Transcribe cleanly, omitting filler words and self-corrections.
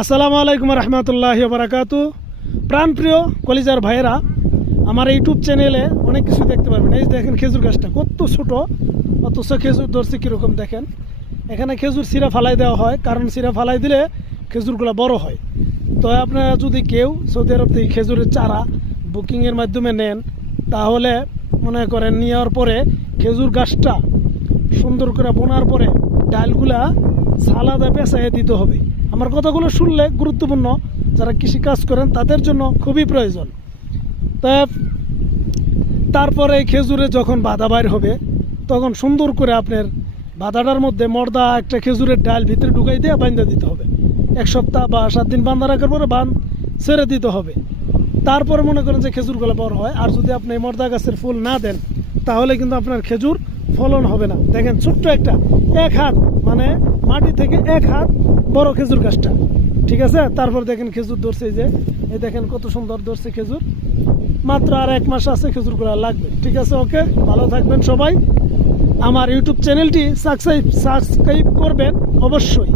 আসসালামু আলাইকুম রহমতুল্লাহি বারাকাতু। প্রাণপ্রিয় কলিজার ভাইয়েরা, আমার ইউটিউব চ্যানেলে অনেক কিছু দেখতে পারবেন। এই দেখেন খেজুর গাছটা কত ছোটো, অথচ খেজুর ধরছে কীরকম দেখেন। এখানে খেজুর সিরা ফালাই দেওয়া হয়, কারণ সিরা ফালাই দিলে খেজুরগুলো বড় হয়। তো আপনারা যদি কেউ সৌদি আরব থেকে খেজুরের চারা বুকিংয়ের মাধ্যমে নেন, তাহলে মনে করেন নেওয়ার পরে খেজুর গাছটা সুন্দর করে বোনার পরে ডালগুলা সালাদা পেঁচাইয়ে দিতে হবে। আমার কথাগুলো শুনলে গুরুত্বপূর্ণ, যারা কৃষি কাজ করেন তাদের জন্য খুবই প্রয়োজন। তারপরে খেজুরে যখন বাঁধা বাইর হবে, তখন সুন্দর করে আপনার বাঁধাটার মধ্যে মর্দা একটা খেজুরের ডাল ভিতরে ঢুকাই দিয়ে বাঁধা দিতে হবে। 1 সপ্তাহ বা 7 দিন বাঁধা রাখার পরে ছেড়ে দিতে হবে। তারপরে মনে করেন যে খেজুরগুলো বড় হয়। আর যদি আপনি মর্দা গাছের ফুল না দেন, তাহলে কিন্তু আপনার খেজুর ফলন হবে না। দেখেন ছোট্ট একটা 1 হাত, মানে মাটি থেকে 1 হাত বড় খেজুর গাছটা, ঠিক আছে। তারপর দেখেন খেজুর ধরছে, এই দেখেন কত সুন্দর ধরছে খেজুর। মাত্র আর 1 মাস আছে খেজুরগুলো লাগবে, ঠিক আছে। ওকে, ভালো থাকবেন সবাই। আমার ইউটিউব চ্যানেলটি সাবস্ক্রাইব করবেন অবশ্যই।